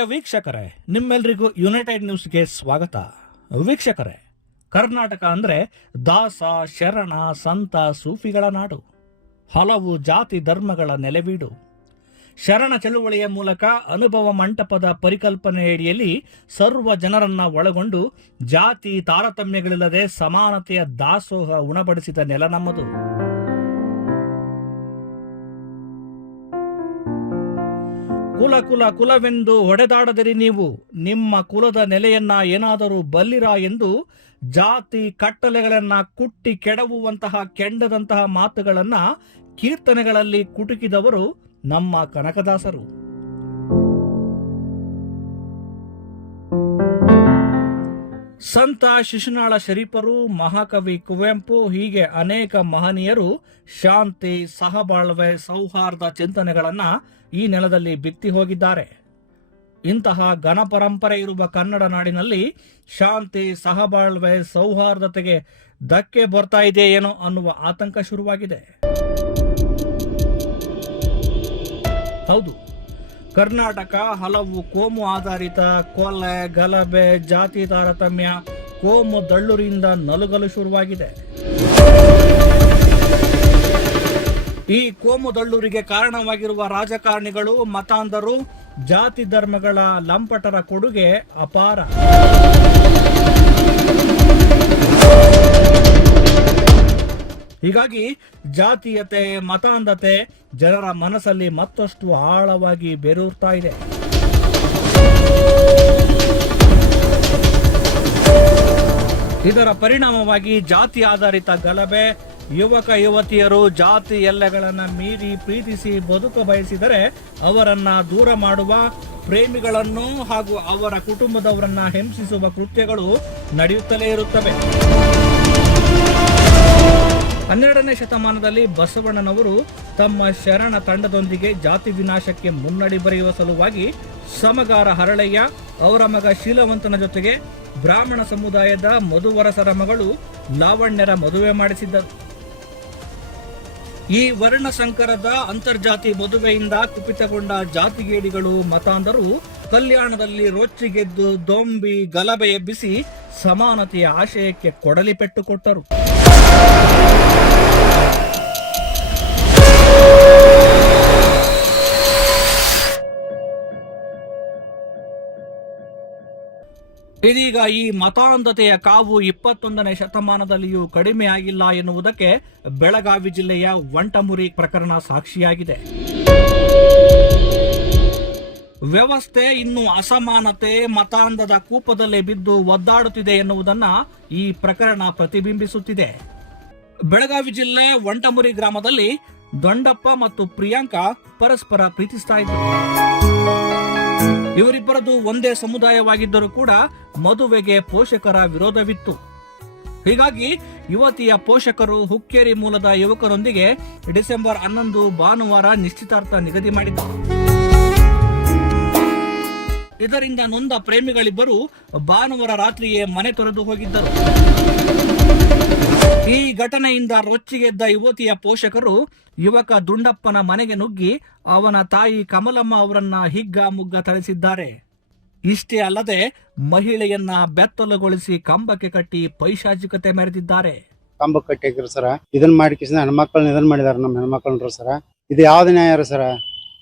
ಪ್ರಿಯ ವೀಕ್ಷಕರೇ, ನಿಮ್ಮೆಲ್ರಿಗೂ ಯುನೈಟೆಡ್ ನ್ಯೂಸ್ಗೆ ಸ್ವಾಗತ. ವೀಕ್ಷಕರೇ, ಕರ್ನಾಟಕ ಅಂದರೆ ದಾಸ, ಶರಣ, ಸಂತ, ಸೂಫಿಗಳ ನಾಡು. ಹಲವು ಜಾತಿ ಧರ್ಮಗಳ ನೆಲೆವೀಡು. ಶರಣ ಚಳುವಳಿಯ ಮೂಲಕ ಅನುಭವ ಮಂಟಪದ ಪರಿಕಲ್ಪನೆಯಡಿಯಲ್ಲಿ ಸರ್ವ ಜನರನ್ನ ಒಳಗೊಂಡು ಜಾತಿ ತಾರತಮ್ಯಗಳಿಲ್ಲದೆ ಸಮಾನತೆಯ ದಾಸೋಹ ಉಣಬಡಿಸಿದ ನೆಲ ನಮ್ಮದು. ಕುಲ ಕುಲ ಕುಲವೆಂದು ಹೊಡೆದಾಡದಿರಿ ನೀವು. ನಿಮ್ಮ ಕುಲದ ನೆಲೆಯನ್ನ ಏನಾದರೂ ಬಲ್ಲಿರ ಎಂದು ಜಾತಿ ಕಟ್ಟಲೆಗಳನ್ನ ಕುಟ್ಟಿ ಕೆಡವುವಂತಹ ಕೆಂಡದಂತಹ ಮಾತುಗಳನ್ನ ಕೀರ್ತನೆಗಳಲ್ಲಿ ಕುಟುಕಿದವರು ನಮ್ಮ ಕನಕದಾಸರು. ಸಂತ ಶಿಶುನಾಳ ಶರೀಫರು, ಮಹಾಕವಿ ಕುವೆಂಪು, ಹೀಗೆ ಅನೇಕ ಮಹನೀಯರು ಶಾಂತಿ, ಸಹಬಾಳ್ವೆ, ಸೌಹಾರ್ದ ಚಿಂತನೆಗಳನ್ನು ಈ ನೆಲದಲ್ಲಿ ಬಿತ್ತಿ ಹೋಗಿದ್ದಾರೆ. ಇಂತಹ ಘನ ಪರಂಪರೆ ಇರುವ ಕನ್ನಡ ನಾಡಿನಲ್ಲಿ ಶಾಂತಿ, ಸಹಬಾಳ್ವೆ, ಸೌಹಾರ್ದತೆಗೆ ಧಕ್ಕೆ ಬರ್ತಾ ಇದೆ ಏನೋ ಅನ್ನುವ ಆತಂಕ ಶುರುವಾಗಿದೆ. ಹೌದು ಕರ್ನಾಟಕ ಹಲವು ಕೋಮು ಆಧಾರಿತ ಕೊಲೆ, ಗಲಭೆ, ಜಾತಿ ತಾರತಮ್ಯ ಕೋಮು ದಳ್ಳುರಿಯಿಂದ ನಲುಗಲು ಶುರುವಾಗಿದೆ. ಈ ಕೋಮು ದಳ್ಳೂರಿಗೆ ಕಾರಣವಾಗಿರುವ ರಾಜಕಾರಣಿಗಳು, ಮತಾಂಧರು, ಜಾತಿ ಧರ್ಮಗಳ ಲಂಪಟರ ಕೊಡುಗೆ ಅಪಾರ. ಹೀಗಾಗಿ ಜಾತೀಯತೆ, ಮತಾಂಧತೆ ಜನರ ಮನಸ್ಸಲ್ಲಿ ಮತ್ತಷ್ಟು ಆಳವಾಗಿ ಬೇರೂರ್ತಾ ಇದೆ. ಇದರ ಪರಿಣಾಮವಾಗಿ ಜಾತಿ ಆಧಾರಿತ ಗಲಭೆ, ಯುವಕ, ಯುವತಿಯರು ಜಾತಿ ಎಲ್ಲೆಗಳನ್ನು ಮೀರಿ ಪ್ರೀತಿಸಿ ಬದುಕ ಬಯಸಿದರೆ ಅವರನ್ನ ದೂರ ಮಾಡುವ ಪ್ರೇಮಿಗಳನ್ನು ಹಾಗೂ ಅವರ ಕುಟುಂಬದವರನ್ನ ಹಿಂಸಿಸುವ ಕೃತ್ಯಗಳು ನಡೆಯುತ್ತಲೇ ಇರುತ್ತವೆ. ಹನ್ನೆರಡನೇ ಶತಮಾನದಲ್ಲಿ ಬಸವಣ್ಣನವರು ತಮ್ಮ ಶರಣ ತಂಡದೊಂದಿಗೆ ಜಾತಿ ವಿನಾಶಕ್ಕೆ ಮುನ್ನಡಿ ಬರೆಯುವ ಸಲುವಾಗಿ ಸಮಗಾರ ಹರಳಯ್ಯ, ಅವರ ಮಗ ಶೀಲವಂತನ ಜೊತೆಗೆ ಬ್ರಾಹ್ಮಣ ಸಮುದಾಯದ ಮಧುವರಸರ ಮಗಳು ಲಾವಣ್ಯರ ಮದುವೆ ಮಾಡಿಸಿದ್ದರು ಈ ವರ್ಣ ಸಂಕರದ ಅಂತರ್ಜಾತಿ ಮದುವೆಯಿಂದ ಕುಪಿತಗೊಂಡ ಜಾತಿಗೇಡಿಗಳು, ಮತಾಂಧರು ಕಲ್ಯಾಣದಲ್ಲಿ ರೊಚ್ಚಿಗೆದ್ದು ದೊಂಬಿ ಗಲಭೆ ಎಬ್ಬಿಸಿ ಸಮಾನತೆಯ ಆಶಯಕ್ಕೆ ಕೊಡಲಿ ಪೆಟ್ಟು ಕೊಟ್ಟರು. ಇದೀಗ ಈ ಮತಾಂಧತೆಯ ಕಾವು ಇಪ್ಪತ್ತೊಂದನೇ ಶತಮಾನದಲ್ಲಿಯೂ ಕಡಿಮೆ ಆಗಿಲ್ಲ ಎನ್ನುವುದಕ್ಕೆ ಬೆಳಗಾವಿ ಜಿಲ್ಲೆಯ ವಂಟಮುರಿ ಪ್ರಕರಣ ಸಾಕ್ಷಿಯಾಗಿದೆ. ವ್ಯವಸ್ಥೆ ಇನ್ನು ಅಸಮಾನತೆ, ಮತಾಂಧದ ಕೂಪದಲ್ಲಿ ಬಿದ್ದು ಒದ್ದಾಡುತ್ತಿದೆ ಎನ್ನುವುದನ್ನ ಈ ಪ್ರಕರಣ ಪ್ರತಿಬಿಂಬಿಸುತ್ತಿದೆ. ಬೆಳಗಾವಿ ಜಿಲ್ಲೆ ವಂಟಮುರಿ ಗ್ರಾಮದಲ್ಲಿ ದೊಂಡಪ್ಪ ಮತ್ತು ಪ್ರಿಯಾಂಕಾ ಪರಸ್ಪರ ಪ್ರೀತಿಸ್ತಾ ಇದ್ದರು ಇವರಿಬ್ಬರದು ಒಂದೇ ಸಮುದಾಯವಾಗಿದ್ದರೂ ಕೂಡ ಮದುವೆಗೆ ಪೋಷಕರ ವಿರೋಧವಿತ್ತು. ಹೀಗಾಗಿ ಯುವತಿಯ ಪೋಷಕರು ಹುಕ್ಕೇರಿ ಮೂಲದ ಯುವಕರೊಂದಿಗೆ ಡಿಸೆಂಬರ್ ಹನ್ನೊಂದು ಭಾನುವಾರ ನಿಶ್ಚಿತಾರ್ಥ ನಿಗದಿ ಮಾಡಿದ್ದರು ಇದರಿಂದ ನೊಂದ ಪ್ರೇಮಿಗಳಿಬ್ಬರು ಭಾನುವಾರ ರಾತ್ರಿಯೇ ಮನೆ ತೊರೆದು ಹೋಗಿದ್ದರು. ಈ ಘಟನೆಯಿಂದ ರೊಚ್ಚಿಗೆದ್ದ ಯುವತಿಯ ಪೋಷಕರು ಯುವಕ ದುಂಡಪ್ಪನ ಮನೆಗೆ ನುಗ್ಗಿ ಅವನ ತಾಯಿ ಕಮಲಮ್ಮ ಅವರನ್ನ ಹಿಗ್ಗ ಮುಗ್ಗ ಥಳಿಸಿದ್ದಾರೆ. ಇಷ್ಟೇ ಅಲ್ಲದೆ ಮಹಿಳೆಯನ್ನ ಬೆತ್ತಲುಗೊಳಿಸಿ ಕಂಬಕ್ಕೆ ಕಟ್ಟಿ ಪೈಶಾಚಿಕತೆ ಮೆರೆದಿದ್ದಾರೆ. ಕಂಬ ಕಟ್ಟಿ ಹಾಕಿರು ಸರ. ಇದನ್ನ ಮಾಡಿ ಹೆಣ್ಮಕ್ಳನ್ನ ಇದನ್ನ ಮಾಡಿದಾರ ನಮ್ಮ ಹೆಣ್ಮಕ್ಳನ್ರು ಸರ. ಇದು ಯಾವ್ದು ನ್ಯಾಯ ಸರ?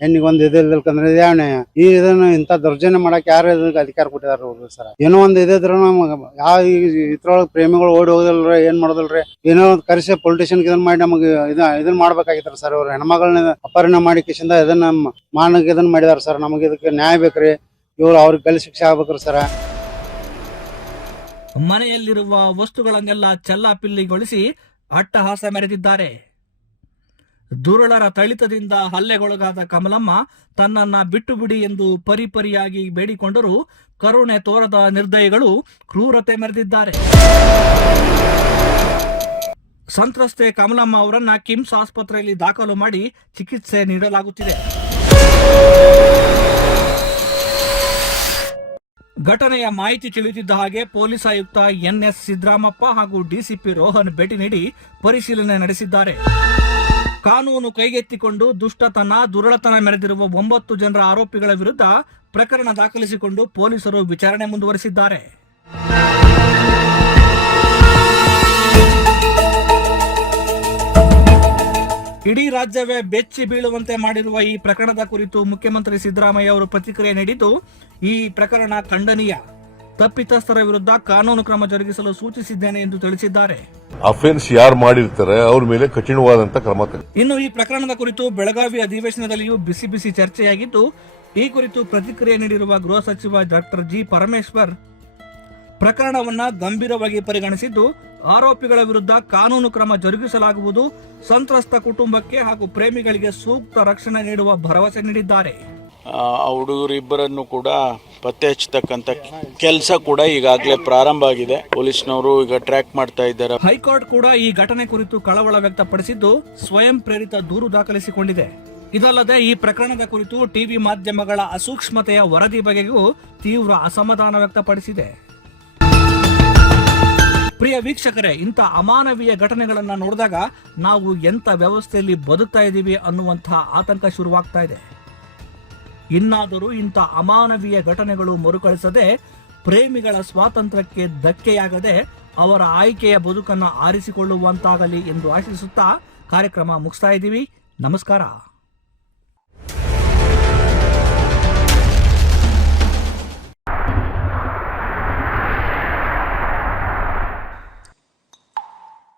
ಹೆಣ್ಣಿಗೆ ಒಂದು ಇದು ಇಲ್ಕಂದ್ರೆ ಇದೇ ಯಾವ ಈ ಇದನ್ನ ಇಂಥ ದೌರ್ಜನ್ಯ ಮಾಡಕ್ಕೆ ಯಾರು ಇದಕ್ಕೆ ಅಧಿಕಾರ ಕೊಟ್ಟಿದ್ದಾರೆ ಅವ್ರು ಸರ. ಏನೋ ಒಂದು ಇದಿದ್ರು ನಮ್ಗೆ ಯಾವ ಇದ್ರೊಳಗೆ ಪ್ರೇಮಿಗಳು ಓಡಿ ಹೋಗಲ್ರಿ ಏನ್ ಮಾಡೋದಲ್ರಿ, ಏನೋ ಒಂದು ಕರೆಸಿ ಪೊಲಿಟಿಷಿಯನ್ ಇದನ್ನ ಮಾಡಿ ನಮಗೆ ಇದ ಇದನ್ನ ಮಾಡ್ಬೇಕಾಗಿತ್ತು ಸರ್ ಅವ್ರ. ಹೆಣ್ಮಗಳನ್ನ ಅಪಹರಣ ಮಾಡಿ ಕಿಶಿಂದ ಇದನ್ನ ಮಾನಕ್ಕೆ ಇದನ್ನ ಮಾಡಿದಾರ ಸರ್. ನಮಗೆ ಇದಕ್ಕೆ ನ್ಯಾಯ ಬೇಕ್ರಿ. ಇವ್ರು ಅವ್ರಿಗೆ ಗಲ್ಲಿ ಶಿಕ್ಷೆ ಆಗ್ಬೇಕ್ರಿ ಸರ. ಮನೆಯಲ್ಲಿರುವ ವಸ್ತುಗಳನ್ನೆಲ್ಲ ಚೆಲ್ಲಾಪಿಲ್ಲಿಗೊಳಿಸಿ ಅಟ್ಟಹಾಸ ಮೆರೆದಿದ್ದಾರೆ. ದುರುಳರ ತಳಿತದಿಂದ ಹಲ್ಲೆಗೊಳಗಾದ ಕಮಲಮ್ಮ ತನ್ನನ್ನ ಬಿಟ್ಟು ಬಿಡಿ ಎಂದು ಪರಿಪರಿಯಾಗಿ ಬೇಡಿಕೊಂಡರೂ ಕರುಣೆ ತೋರದ ನಿರ್ದಯಿಗಳು ಕ್ರೂರತೆ ಮೆರೆದಿದ್ದಾರೆ. ಸಂತ್ರಸ್ತೆ ಕಮಲಮ್ಮ ಅವರನ್ನ ಕಿಮ್ಸ್ ಆಸ್ಪತ್ರೆಯಲ್ಲಿ ದಾಖಲು ಮಾಡಿ ಚಿಕಿತ್ಸೆ ನೀಡಲಾಗುತ್ತಿದೆ. ಘಟನೆಯ ಮಾಹಿತಿ ತಿಳಿಯುತ್ತಿದ್ದ ಹಾಗೆ ಪೊಲೀಸ್ ಆಯುಕ್ತ ಎನ್ಎಸ್ ಸಿದ್ದರಾಮಪ್ಪ ಹಾಗೂ ಡಿಸಿಪಿ ರೋಹನ್ ಭೇಟಿ ನೀಡಿ ಪರಿಶೀಲನೆ ನಡೆಸಿದ್ದಾರೆ. ಕಾನೂನು ಕೈಗೆತ್ತಿಕೊಂಡು ದುಷ್ಟತನ, ದುರಳತನ ಮೆರೆದಿರುವ ಒಂಬತ್ತು ಜನರ ಆರೋಪಿಗಳ ವಿರುದ್ಧ ಪ್ರಕರಣ ದಾಖಲಿಸಿಕೊಂಡು ಪೊಲೀಸರು ವಿಚಾರಣೆ ಮುಂದುವರೆಸಿದ್ದಾರೆ. ಇಡೀ ರಾಜ್ಯವೇ ಬೆಚ್ಚಿ ಬೀಳುವಂತೆ ಮಾಡಿರುವ ಈ ಪ್ರಕರಣದ ಕುರಿತು ಮುಖ್ಯಮಂತ್ರಿ ಸಿದ್ದರಾಮಯ್ಯ ಅವರು ಪ್ರತಿಕ್ರಿಯೆ ನೀಡಿದ್ದು, ಈ ಪ್ರಕರಣ ಖಂಡನೀಯ. ತಪ್ಪಿತಸ್ಥರ ವಿರುದ್ಧ ಕಾನೂನು ಕ್ರಮ ಜರುಗಿಸಲು ಸೂಚಿಸಿದ್ದೇನೆ ಎಂದು ತಿಳಿಸಿದ್ದಾರೆ. ಅಫೆನ್ಸ್ ಯಾರು ಮಾಡಿರ್ತಾರೆ ಅವ್ರ ಮೇಲೆ ಕಠಿಣವಾದಂತ ಕ್ರಮ ಇನ್ನು ಈ ಪ್ರಕರಣದ ಕುರಿತು ಬೆಳಗಾವಿ ಅಧಿವೇಶನದಲ್ಲಿಯೂ ಬಿಸಿ ಬಿಸಿ ಚರ್ಚೆಯಾಗಿದ್ದು ಈ ಕುರಿತು ಪ್ರತಿಕ್ರಿಯೆ ನೀಡಿರುವ ಗೃಹ ಸಚಿವ ಡಾಕ್ಟರ್ ಜಿ ಪರಮೇಶ್ವರ್ ಪ್ರಕರಣವನ್ನ ಗಂಭೀರವಾಗಿ ಪರಿಗಣಿಸಿದ್ದು ಆರೋಪಿಗಳ ವಿರುದ್ಧ ಕಾನೂನು ಕ್ರಮ ಜರುಗಿಸಲಾಗುವುದು ಸಂತ್ರಸ್ತ ಕುಟುಂಬಕ್ಕೆ ಹಾಗೂ ಪ್ರೇಮಿಗಳಿಗೆ ಸೂಕ್ತ ರಕ್ಷಣೆ ನೀಡುವ ಭರವಸೆ ನೀಡಿದ್ದಾರೆ. ಆ ಹುಡುಗರಿಬ್ಬರನ್ನು ಕೂಡ ಪತ್ತೆ ಹಚ್ಚತಕ್ಕಂಥ ಕೆಲಸ ಕೂಡ ಈಗಾಗಲೇ ಪ್ರಾರಂಭ ಆಗಿದೆ. ಪೊಲೀಸ್ನವರು ಈಗ ಟ್ರ್ಯಾಕ್ ಮಾಡ್ತಾ ಇದ್ದಾರೆ. ಹೈಕೋರ್ಟ್ ಕೂಡ ಈ ಘಟನೆ ಕುರಿತು ಕಳವಳ ವ್ಯಕ್ತಪಡಿಸಿದ್ದು ಸ್ವಯಂ ಪ್ರೇರಿತ ದೂರು ದಾಖಲಿಸಿಕೊಂಡಿದೆ. ಇದಲ್ಲದೆ ಈ ಪ್ರಕರಣದ ಕುರಿತು ಟಿವಿ ಮಾಧ್ಯಮಗಳ ಅಸೂಕ್ಷ್ಮತೆಯ ವರದಿ ಬಗೆಗೂ ತೀವ್ರ ಅಸಮಾಧಾನ ವ್ಯಕ್ತಪಡಿಸಿದೆ. ಪ್ರಿಯ ವೀಕ್ಷಕರೇ, ಇಂಥ ಅಮಾನವೀಯ ಘಟನೆಗಳನ್ನು ನೋಡಿದಾಗ ನಾವು ಎಂಥ ವ್ಯವಸ್ಥೆಯಲ್ಲಿ ಬದುಕ್ತಾ ಇದ್ದೀವಿ ಅನ್ನುವಂಥ ಆತಂಕ ಶುರುವಾಗ್ತಾ ಇದೆ. ಇನ್ನಾದರೂ ಇಂಥ ಅಮಾನವೀಯ ಘಟನೆಗಳು ಮರುಕಳಿಸದೆ ಪ್ರೇಮಿಗಳ ಸ್ವಾತಂತ್ರ್ಯಕ್ಕೆ ಧಕ್ಕೆಯಾಗದೆ ಅವರ ಆಯ್ಕೆಯ ಬದುಕನ್ನು ಆರಿಸಿಕೊಳ್ಳುವಂತಾಗಲಿ ಎಂದು ಆಶಿಸುತ್ತಾ ಕಾರ್ಯಕ್ರಮ ಮುಗಿಸ್ತಾ ಇದ್ದೀವಿ. ನಮಸ್ಕಾರ.